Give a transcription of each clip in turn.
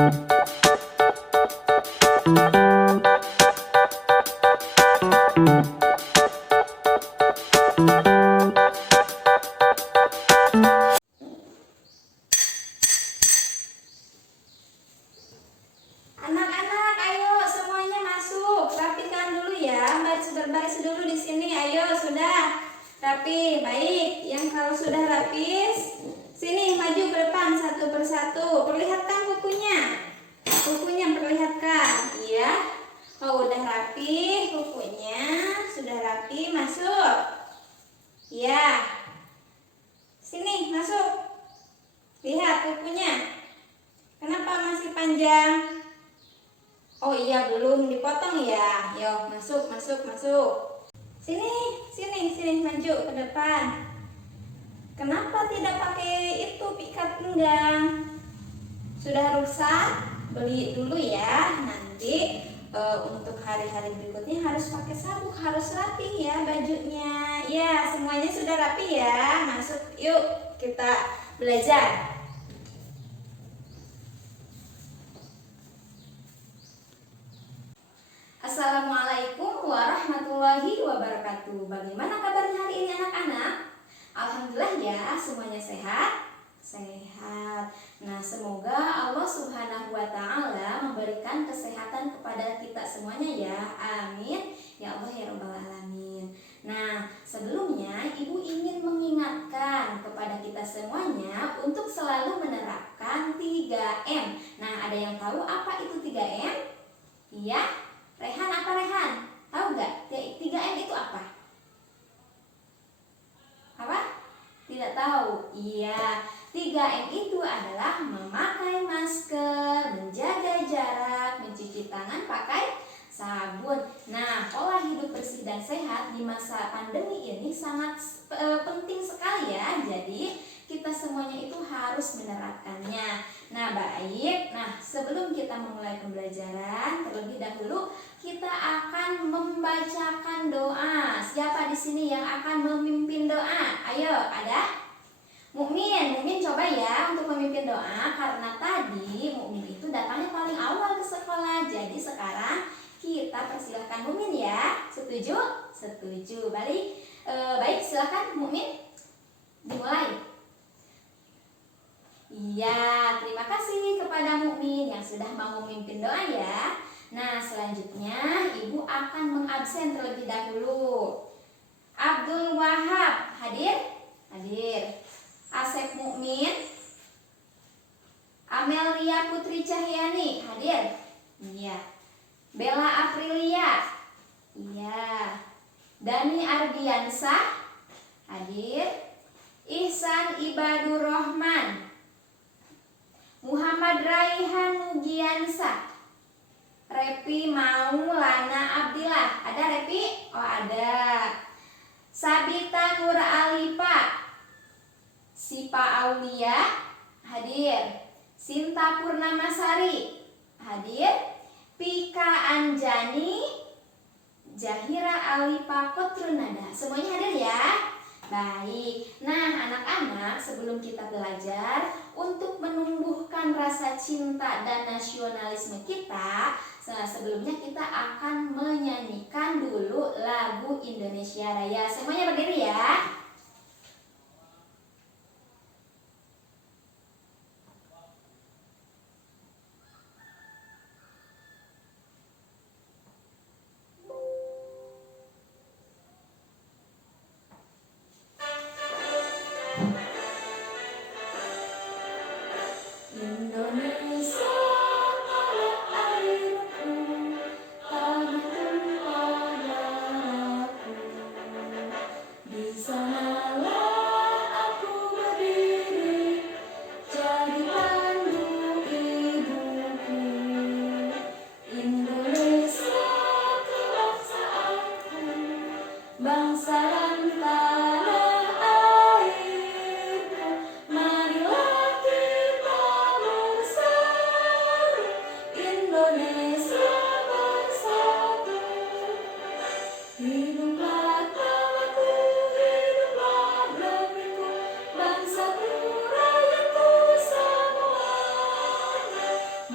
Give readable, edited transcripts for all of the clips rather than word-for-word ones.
Anak-anak, ayo semuanya masuk. Rapikan dulu ya. Berbaris dulu di sini. Ayo, sudah rapi. Baik. Yang kalau sudah rapi, sini maju ke depan satu persatu. Perlihatkan bukunya. Bukunya perlihatkan. Iya. Oh, udah rapi bukunya. Sudah rapi, masuk. Iya. Sini, masuk. Lihat bukunya. Kenapa masih panjang? Oh iya, belum dipotong ya. Yuk, masuk. Sini, maju ke depan. Kenapa tidak pakai itu pikat pinggang? Sudah rusak? Beli dulu ya. Nanti untuk hari-hari berikutnya harus pakai sabuk, harus rapi ya bajunya. Ya, semuanya sudah rapi ya. Masuk, yuk kita belajar. Assalamualaikum warahmatullahi wabarakatuh. Bagaimana kabarnya hari ini anak-anak? Alhamdulillah ya, semuanya sehat? Sehat. Nah, semoga Allah Subhanahu wa Ta'ala memberikan kesehatan kepada kita semuanya ya. Amin. Ya Allah ya Rabbal Alamin. Nah, sebelumnya Ibu ingin mengingatkan kepada kita semuanya untuk selalu menerapkan 3M. Nah, ada yang tahu apa itu 3M? Iya? Rehan, apa Rehan? Tahu nggak? 3M itu apa? Apa? Tidak tahu. Iya, 3M itu adalah memakai masker, menjaga jarak, mencuci tangan pakai sabun. Nah, pola hidup bersih dan sehat di masa pandemi ini sangat penting sekali ya. Jadi, kita semuanya itu harus menerapkannya. Nah, baik. Nah, sebelum kita memulai pembelajaran, terlebih dahulu kita akan membacakan doa. Siapa di sini yang akan memimpin doa? Ayo, ada? Mukmin coba ya untuk memimpin doa, karena tadi Mukmin itu datangnya paling awal ke sekolah. Jadi sekarang kita persilahkan Mukmin ya. Setuju? Setuju. Baik, silakan Mukmin. Dimulai. Iya, terima kasih kepada Mukmin yang sudah mau memimpin doa ya. Nah, selanjutnya Ibu akan mengabsen terlebih dahulu. Abdul Wahab, hadir? Hadir. Asep Mukmin. Amelia Putri Cahyani, hadir? Iya. Bella Aprilia. Iya. Dani Ardiansah, hadir. Ihsan Ibadur Rahman. Muhammad Raihan Nugiansah. Repi Maulana Abdillah. Ada Repi? Oh, ada. Sabita Nur Alipa. Sipa Aulia, hadir. Sinta Purnamasari, hadir. Pika Anjani. Jahira Alipa Kotrunada. Semuanya hadir ya? Baik. Nah, anak-anak, sebelum kita belajar untuk menumbuhkan rasa cinta dan nasionalisme kita, sebelumnya kita akan menyanyikan dulu lagu Indonesia Raya. Semuanya berdiri ya. Indonesia airku, tanah tumpah darahku, di sana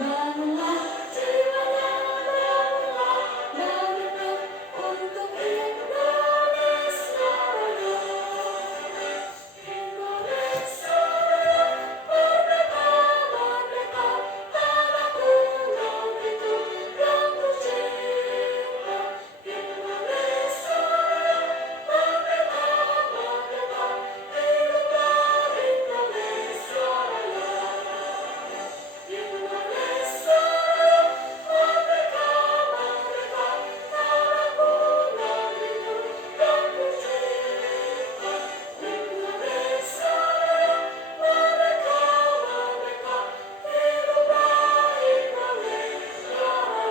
bangunlah jiwanya, bangunlah, bangunlah untuk Indonesia Raya. Indonesia Raya, merdeka, merdeka, tanahku negeriku yang tercinta. Indonesia Raya, merdeka, merdeka, hiduplah Indonesia Raya. Indonesia Raya, merdeka, merdeka, tanahku negeriku yang tercinta. Indonesia Raya, merdeka, merdeka, hiduplah Indonesia Raya.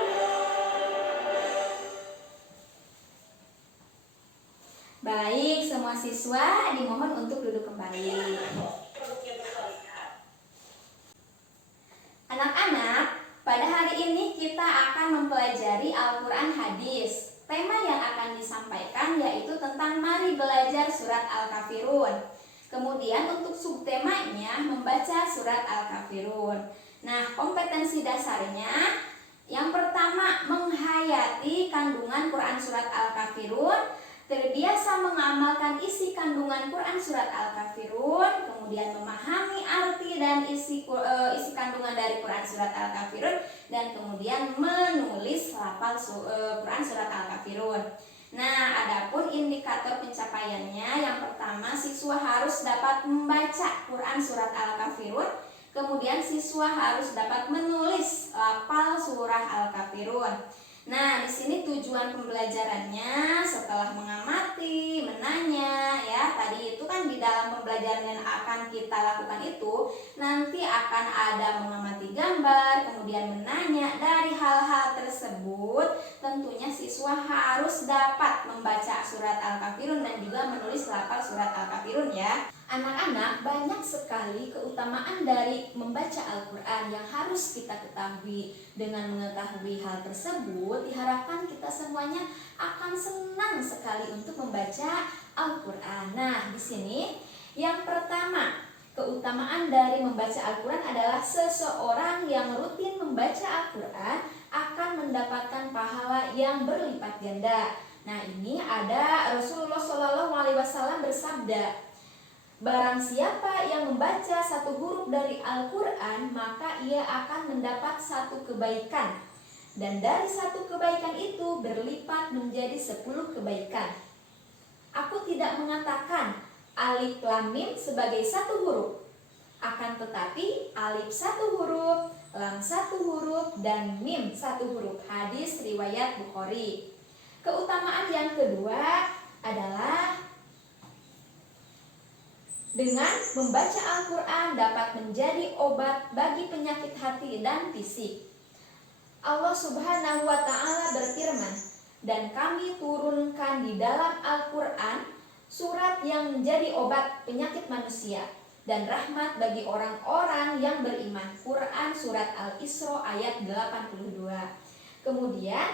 Baik, semua siswa dimohon untuk duduk kembali. Anak-anak, pada hari ini kita akan mempelajari Al-Quran Hadis. Tema yang akan disampaikan yaitu tentang mari belajar surat Al-Kafirun. Kemudian untuk subtemanya membaca surat Al-Kafirun. Nah, kompetensi dasarnya yang pertama menghayati kandungan Quran surat Al-Kafirun, terbiasa mengamalkan isi kandungan Quran surat Al-Kafirun, kemudian memahami arti dan isi kandungan dari Quran surat Al-Kafirun, dan kemudian menulis lafal Quran surat Al-Kafirun. Nah, adapun indikator pencapaiannya, yang pertama siswa harus dapat membaca Quran surat Al-Kafirun, kemudian siswa harus dapat menulis lafal surah Al-Kafirun. Nah, di sini tujuan pembelajarannya setelah mengamati, menanya, ya tadi itu kan di dalam pembelajaran yang akan kita lakukan itu nanti akan ada mengamati gambar, kemudian menanya. Dari hal-hal tersebut tentunya siswa harus dapat membaca surat Al-Kafirun dan juga menulis lafal surat Al-Kafirun ya. Anak-anak, banyak sekali keutamaan dari membaca Al-Quran yang harus kita ketahui. Dengan mengetahui hal tersebut, diharapkan kita semuanya akan senang sekali untuk membaca Al-Quran. Nah, di sini yang pertama, keutamaan dari membaca Al-Quran adalah seseorang yang rutin membaca Al-Quran akan mendapatkan pahala yang berlipat ganda. Nah, ini ada Rasulullah SAW bersabda, barang siapa yang membaca satu huruf dari Al-Quran, maka ia akan mendapat satu kebaikan. Dan dari satu kebaikan itu berlipat menjadi 10 kebaikan. Aku tidak mengatakan alif lam mim sebagai satu huruf. Akan tetapi alif satu huruf, lam satu huruf, dan mim satu huruf. Hadis riwayat Bukhari. Keutamaan yang kedua adalah dengan membaca Al-Quran dapat menjadi obat bagi penyakit hati dan fisik. Allah Subhanahu wa Ta'ala berfirman, dan kami turunkan di dalam Al-Quran surat yang menjadi obat penyakit manusia dan rahmat bagi orang-orang yang beriman. Quran surat Al-Isra ayat 82. Kemudian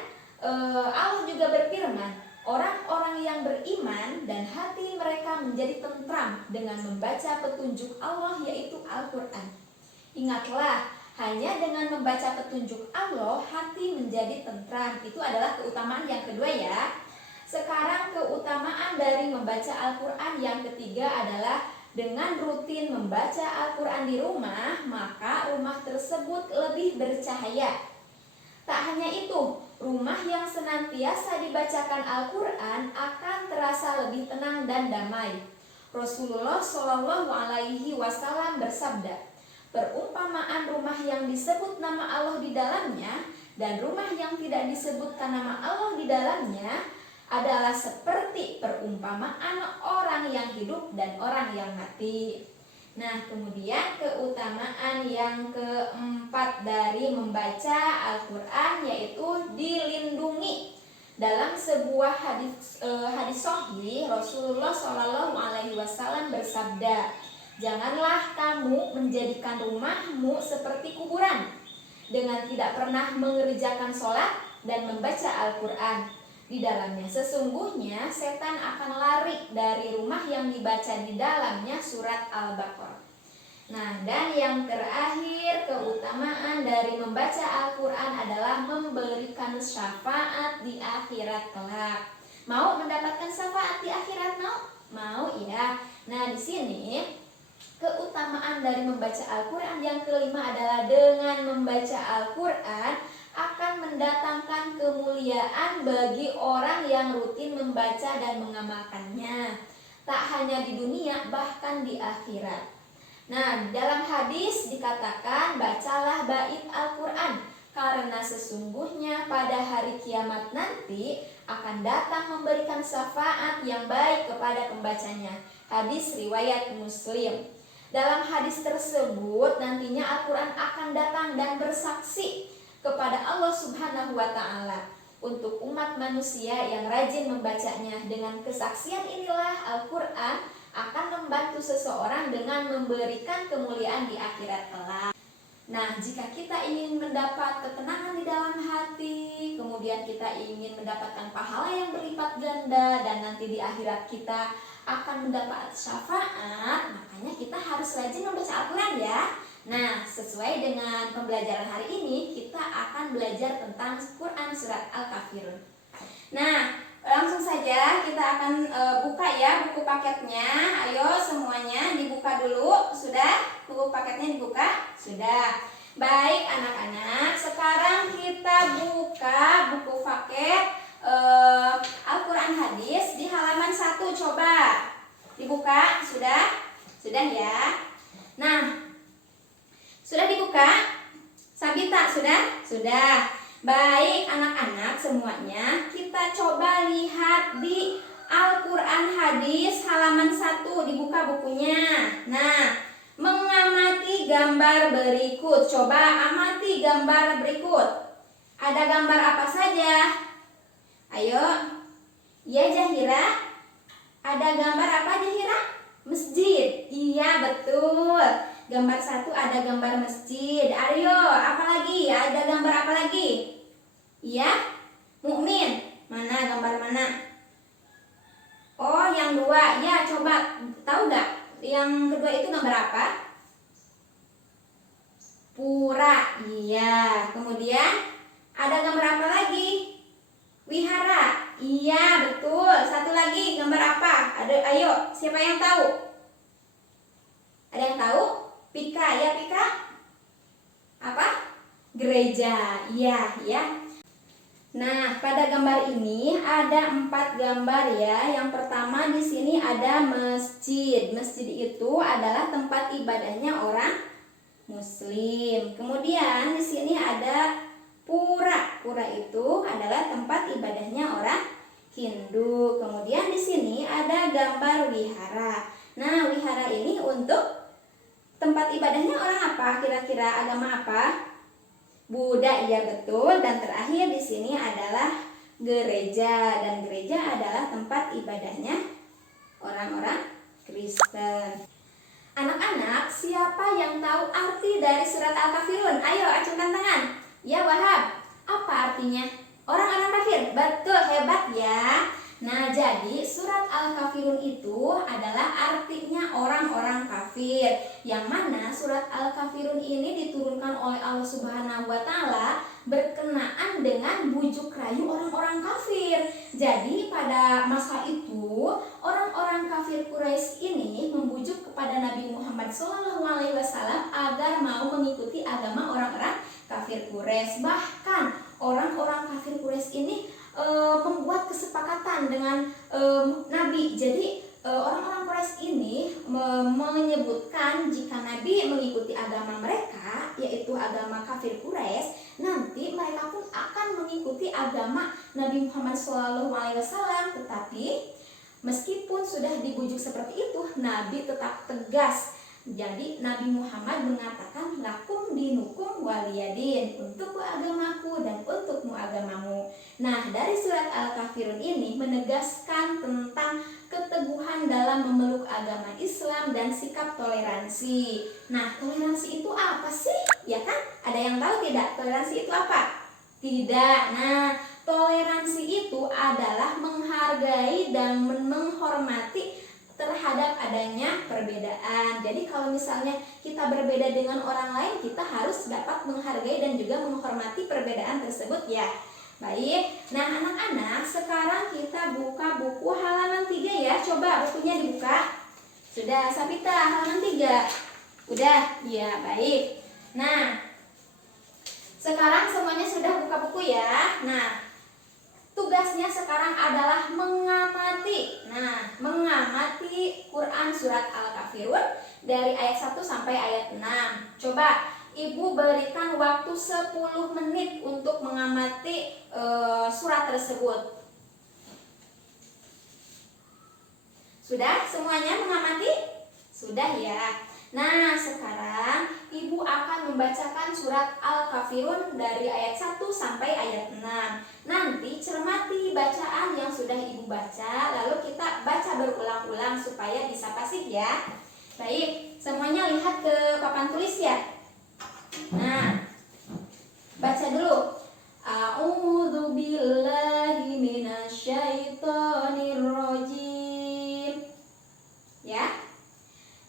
Allah juga berfirman, orang-orang yang beriman dan hati mereka menjadi tentram dengan membaca petunjuk Allah yaitu Al-Quran. Ingatlah, hanya dengan membaca petunjuk Allah hati menjadi tentram. Itu adalah keutamaan yang kedua ya. Sekarang keutamaan dari membaca Al-Quran yang ketiga adalah dengan rutin membaca Al-Quran di rumah, maka rumah tersebut lebih bercahaya. Tak hanya itu, rumah yang senantiasa dibacakan Al-Quran akan terasa lebih tenang dan damai. Rasulullah Shallallahu Alaihi Wasallam bersabda, perumpamaan rumah yang disebut nama Allah di dalamnya dan rumah yang tidak disebutkan nama Allah di dalamnya adalah seperti perumpamaan orang yang hidup dan orang yang mati. Nah, kemudian keutamaan yang keempat dari membaca Al-Quran yaitu dilindungi. Dalam sebuah hadis sahih, Rasulullah SAW bersabda, janganlah kamu menjadikan rumahmu seperti kuburan dengan tidak pernah mengerjakan sholat dan membaca Al-Quran di dalamnya. Sesungguhnya setan akan lari dari rumah yang dibaca di dalamnya surat Al-Baqarah. Nah, dan yang terakhir, keutamaan dari membaca Al-Quran adalah memberikan syafaat di akhirat kelak. Mau mendapatkan syafaat di akhirat? Mau ya. Nah, di sini keutamaan dari membaca Al-Quran yang kelima adalah dengan membaca Al-Quran akan mendatangkan kemuliaan bagi orang yang rutin membaca dan mengamalkannya. Tak hanya di dunia, bahkan di akhirat. Nah, dalam hadis dikatakan, bacalah bait Al-Quran, karena sesungguhnya pada hari kiamat nanti akan datang memberikan syafaat yang baik kepada pembacanya. Hadis riwayat Muslim. Dalam hadis tersebut nantinya Al-Quran akan datang dan bersaksi kepada Allah Subhanahu wa Ta'ala untuk umat manusia yang rajin membacanya. Dengan kesaksian inilah Al-Quran akan membantu seseorang dengan memberikan kemuliaan di akhirat kelak. Nah, jika kita ingin mendapat ketenangan di dalam hati, kemudian kita ingin mendapatkan pahala yang berlipat ganda, dan nanti di akhirat kita akan mendapat syafaat, makanya kita harus rajin membaca Al-Quran ya. Nah, sesuai dengan pembelajaran hari ini, kita akan belajar tentang Quran surat Al-Kafirun. Nah, langsung saja kita akan buka ya buku paketnya. Ayo semuanya dibuka dulu. Sudah? Buku paketnya dibuka? Sudah. Baik anak-anak, sekarang kita buka buku paket Al-Quran hadis di halaman 1. Coba dibuka. Sudah? Sudah ya. Nah, sudah dibuka? Sabita sudah? Sudah. Baik anak-anak semuanya, kita coba lihat di Al-Quran hadis halaman 1, dibuka bukunya. Nah, mengamati gambar berikut. Coba amati gambar berikut. Ada gambar apa saja? Ayo. Ya Jahira. Ada gambar apa Jahira? Masjid. Iya betul. Gambar 1 ada gambar masjid. Aryo, apa lagi? Ada gambar apa lagi? Iya, mukmin. Mana gambar mana? Oh, yang 2. Ya, coba tahu gak? Yang kedua itu gambar apa? Pura. Iya. Kemudian ada gambar apa lagi? Wihara. Iya, betul. Satu lagi gambar apa? Ayo, siapa yang tahu? Ada yang tahu? Pika, ya Pika? Apa? Gereja, iya, ya. Nah, pada gambar ini ada 4 gambar ya. Yang pertama di sini ada masjid. Masjid itu adalah tempat ibadahnya orang Muslim. Kemudian di sini ada pura. Pura itu adalah tempat ibadahnya orang Hindu. Kemudian di sini ada gambar wihara. Nah, wihara ini untuk tempat ibadahnya orang apa? Kira-kira agama apa? Buddha, ya betul. Dan terakhir di sini adalah gereja, dan gereja adalah tempat ibadahnya orang-orang Kristen. Anak-anak, siapa yang tahu arti dari surat Al-Kafirun? Ayo acungkan tangan. Ya Wahab, apa artinya? Orang-orang kafir. Betul, hebat ya. Nah, jadi surat Al-Kafirun itu adalah artinya orang-orang kafir. Yang mana surat Al-Kafirun ini diturunkan oleh Allah Subhanahu wa Ta'ala berkenaan dengan bujuk rayu orang-orang kafir. Jadi pada masa itu orang-orang kafir Quraisy ini membujuk kepada Nabi Muhammad SAW agar mau mengikuti agama orang-orang kafir Quraisy. Bahkan orang-orang kafir Quraisy ini membuat kesepakatan dengan Nabi. Jadi orang-orang Quraisy ini menyebutkan jika Nabi mengikuti agama mereka, yaitu agama kafir Quraisy, nanti mereka pun akan mengikuti agama Nabi Muhammad SAW. Tetapi meskipun sudah dibujuk seperti itu, Nabi tetap tegas. Jadi Nabi Muhammad mengatakan lakum dinukum waliyadin, untukku agamaku dan untukmu agamamu. Nah, dari surat Al-Kafirun ini menegaskan tentang keteguhan dalam memeluk agama Islam dan sikap toleransi. Nah, toleransi itu apa sih? Ya kan? Ada yang tahu tidak toleransi itu apa? Tidak. Nah, toleransi itu adalah menghargai dan menghormati terhadap adanya perbedaan. Jadi kalau misalnya kita berbeda dengan orang lain, kita harus dapat menghargai dan juga menghormati perbedaan tersebut ya. Baik, nah anak-anak sekarang kita buka buku halaman 3 ya. Coba bukunya dibuka. Sudah, Sapita, halaman 3. Udah? Ya, baik. Nah, sekarang semuanya sudah buka buku ya. Nah, tugasnya sekarang adalah mengamati. Nah, mengamati Quran surat Al-Kafirun dari ayat 1 sampai ayat 6. Coba Ibu berikan waktu 10 menit untuk mengamati surat tersebut. Sudah semuanya mengamati? Sudah ya. Nah, sekarang Ibu akan membacakan surat Al-Kafirun dari ayat 1 sampai ayat 6. Nanti cermati bacaan yang sudah Ibu baca, lalu kita baca berulang-ulang supaya bisa fasih ya. Baik, semuanya lihat ke papan tulis ya. Nah, baca dulu. A'udzu billahi minasyaitonir rajim. Ya.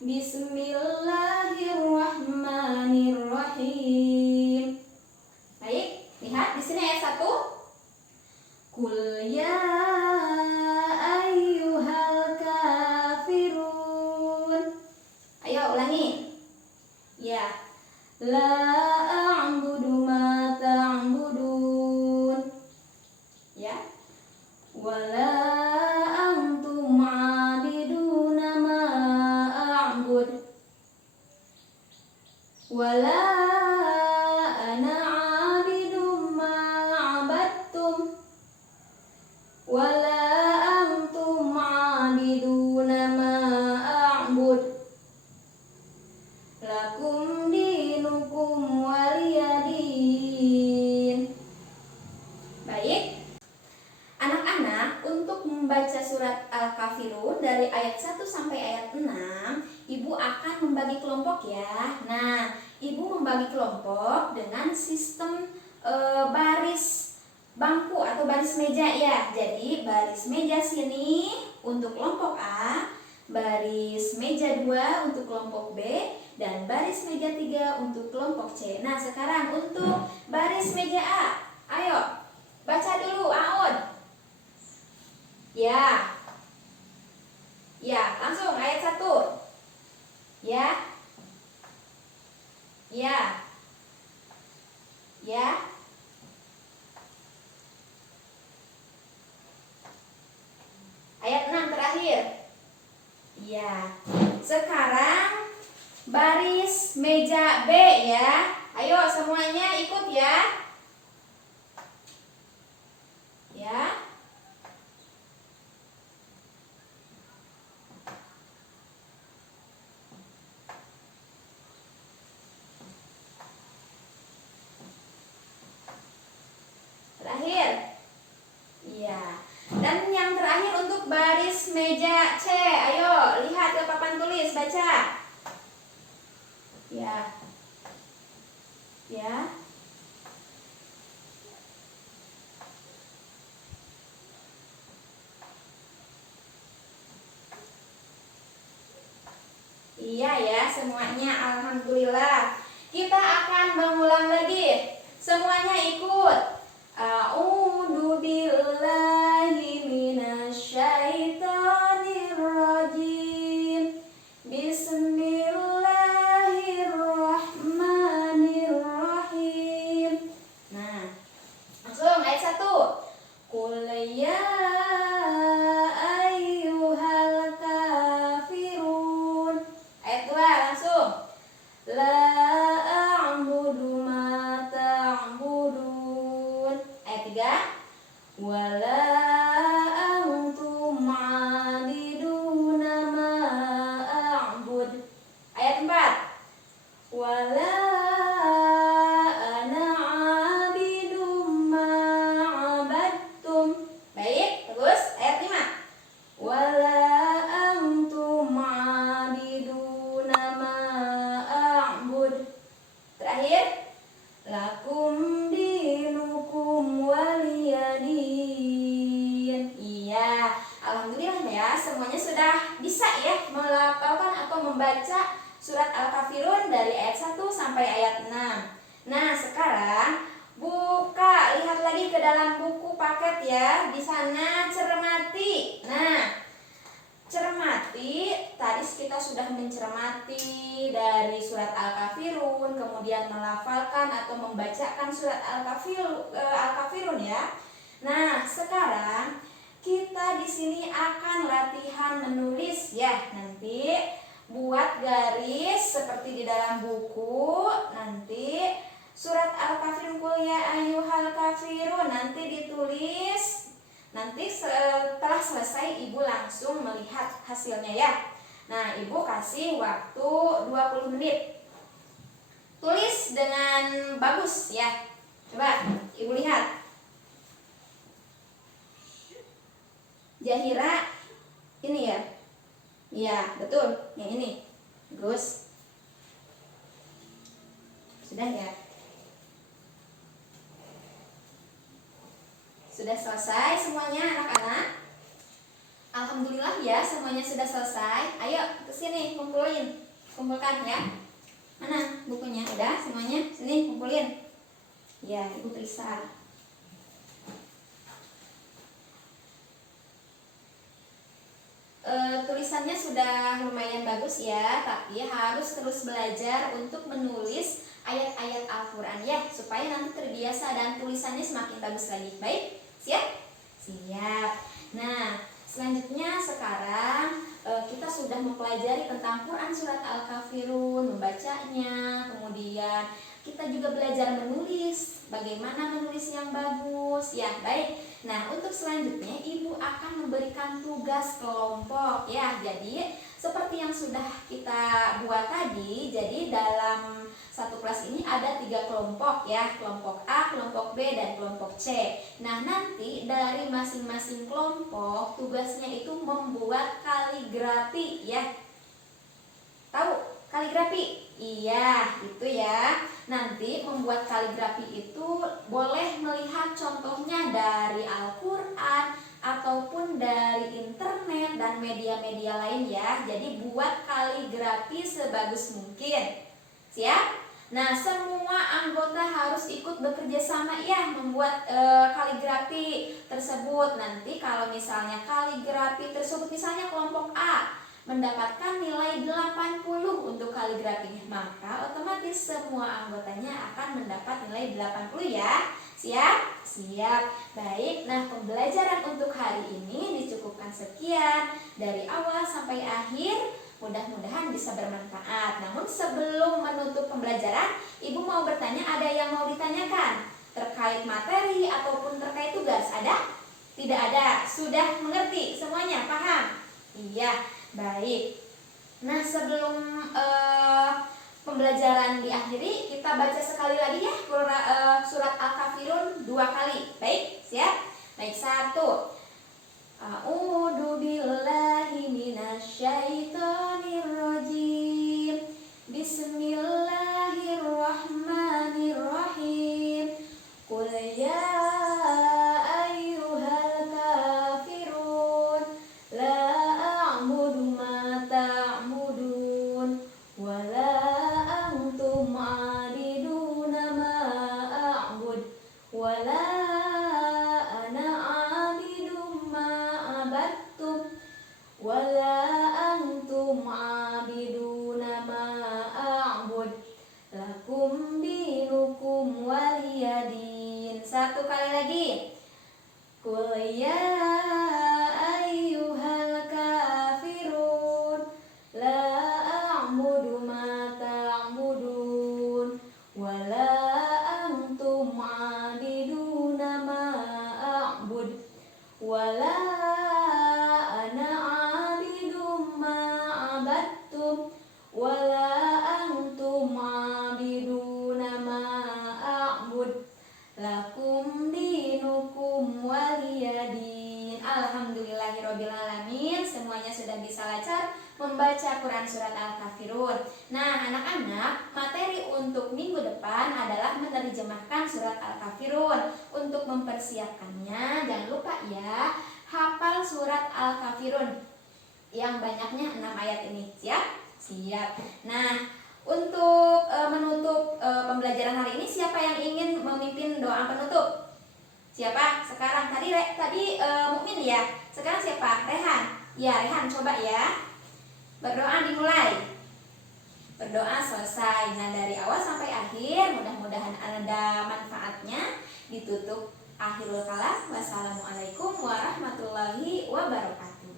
Bismillahirrahmanirrahim. Baik, lihat di sini ayat 1. Qul ya ayyuhal kafirun. Ayo ulangi. Ya. La a'budu ma ta'budun. Ya. Wala antum 'abiduna ma a'bud. Wala ana 'abidum ma 'abadtum. Wala antum 'abiduna ma a'bud. Lakum dinukum waliyadin. Baik. Anak-anak, untuk membaca surat Al-Kafirun dari ayat 1 sampai ayat 6, Ibu akan membagi kelompok ya. Nah, Ibu membagi kelompok dengan sistem baris bangku atau baris meja ya. Jadi, baris meja sini untuk kelompok A, baris meja 2 untuk kelompok B, dan baris meja 3 untuk kelompok C. Nah, sekarang untuk baris meja A, ayo baca dulu Aun. Ya. Ya, langsung ayat 1. Ya. Ya. Ya. Ayat 6 terakhir. Ya. Sekarang baris meja B ya. Ayo semuanya ikut ya. Ya. Terakhir. Iya. Dan yang terakhir untuk baris meja C. Ayo lihat ke papan tulis, baca. Ya. Ya. Iya ya, semuanya alhamdulillah. Kita akan mengulang lagi. Semuanya ikut. A'udzu billahi minasyaitonir rajim. Bismillahirrahmanirrahim. Nah, langsung ayat 1. Qul ya ayyuhal kafirun. Ayat 2 langsung. La a'budu ma ta'budun. Ayat 3. Wala antum 'abiduna ma a'bud. Ayat 4. Wala ana 'abidum ma 'abadtum. Baik, terus ayat 5. Wala antum 'abiduna ma a'bud. Terakhir, lakum dinukum waliyadin. surat Al-Kafirun dari ayat 1 sampai ayat 6. Nah, sekarang buka, lihat lagi ke dalam buku paket ya. Di sana cermati. Nah, cermati, tadi kita sudah mencermati dari surat Al-Kafirun, kemudian melafalkan atau membacakan surat Al-Kafirun ya. Nah, sekarang kita di sini akan latihan menulis ya. Nanti buat garis seperti di dalam buku. Nanti surat Al-Kafirun, qul ya ayyuhal kafirun, nanti ditulis. Nanti setelah selesai ibu langsung melihat hasilnya ya. Nah, ibu kasih waktu 20 menit. Tulis dengan bagus ya. Coba ibu lihat. Zahira ini ya. Iya, betul. Yang ini. Bagus. Sudah ya. Sudah selesai semuanya anak-anak? Alhamdulillah ya, semuanya sudah selesai. Ayo ke sini kumpulkan ya. Mana bukunya? Udah semuanya? Sini kumpulin. Ya, ibu periksa. Tulisannya sudah lumayan bagus ya, tapi harus terus belajar untuk menulis ayat-ayat Al-Quran ya, supaya nanti terbiasa dan tulisannya semakin bagus lagi. Baik? Siap? Siap. Nah, selanjutnya sekarang kita sudah mempelajari tentang Quran surat Al-Kafirun, membacanya, kemudian kita juga belajar menulis, bagaimana menulis yang bagus ya. Baik. Nah, untuk selanjutnya ibu akan memberikan tugas kelompok ya. Jadi seperti yang sudah kita buat tadi, jadi dalam satu kelas ini ada 3 kelompok ya, kelompok A, kelompok B, dan kelompok C. Nah, nanti dari masing-masing kelompok tugasnya itu membuat kaligrafi ya. Tahu kaligrafi? Iya, itu ya. Nanti membuat kaligrafi itu boleh melihat contohnya dari Al-Quran ataupun dari internet dan media-media lain ya. Jadi buat kaligrafi sebagus mungkin. Siap? Nah, semua anggota harus ikut bekerja sama ya membuat kaligrafi tersebut. Nanti kalau misalnya kaligrafi tersebut, misalnya kelompok A mendapatkan nilai 80 untuk kaligrafinya, maka otomatis semua anggotanya akan mendapat nilai 80 ya. Siap? Siap. Baik, nah pembelajaran untuk hari ini dicukupkan sekian dari awal sampai akhir. Mudah-mudahan bisa bermanfaat. Namun sebelum menutup pembelajaran, ibu mau bertanya, ada yang mau ditanyakan terkait materi ataupun terkait tugas? Ada? Tidak ada. Sudah mengerti semuanya? Paham? Iya. Baik. Nah, sebelum pembelajaran diakhiri, kita baca sekali lagi ya surat Al-Kafirun 2 kali. Baik, siap? Baik, 1. A'udzu billahi minasyaitonir rajim. Bismillahirrahmanirrahim. Qul ya satu kali lagi. Qul ya ayyuhal kafirun la a'budu ma ta'budun wa la antum 'abiduna ma a'bud wa la ana 'abidum ma 'abadtum wa la antum 'abiduna ma a'bud lakum dinukum waliyadin. Alhamdulillahirrabbilalamin, semuanya sudah bisa lancar membaca Quran surat Al-Kafirun. Nah, anak-anak, materi untuk minggu depan adalah menerjemahkan surat Al-Kafirun. Untuk mempersiapkannya, jangan lupa ya, hafal surat Al-Kafirun yang banyaknya 6 ayat ini. Siap? Siap. Nah, untuk menutup pembelajaran hari ini, siapa yang ingin memimpin doa penutup? Siapa? Sekarang tadi Mukmin ya. Sekarang siapa? Rehan. Ya, Rehan coba ya. Berdoa dimulai. Berdoa selesai. Nah, dari awal sampai akhir mudah-mudahan ada manfaatnya. Ditutup. Akhirul kalam. Wassalamualaikum warahmatullahi wabarakatuh.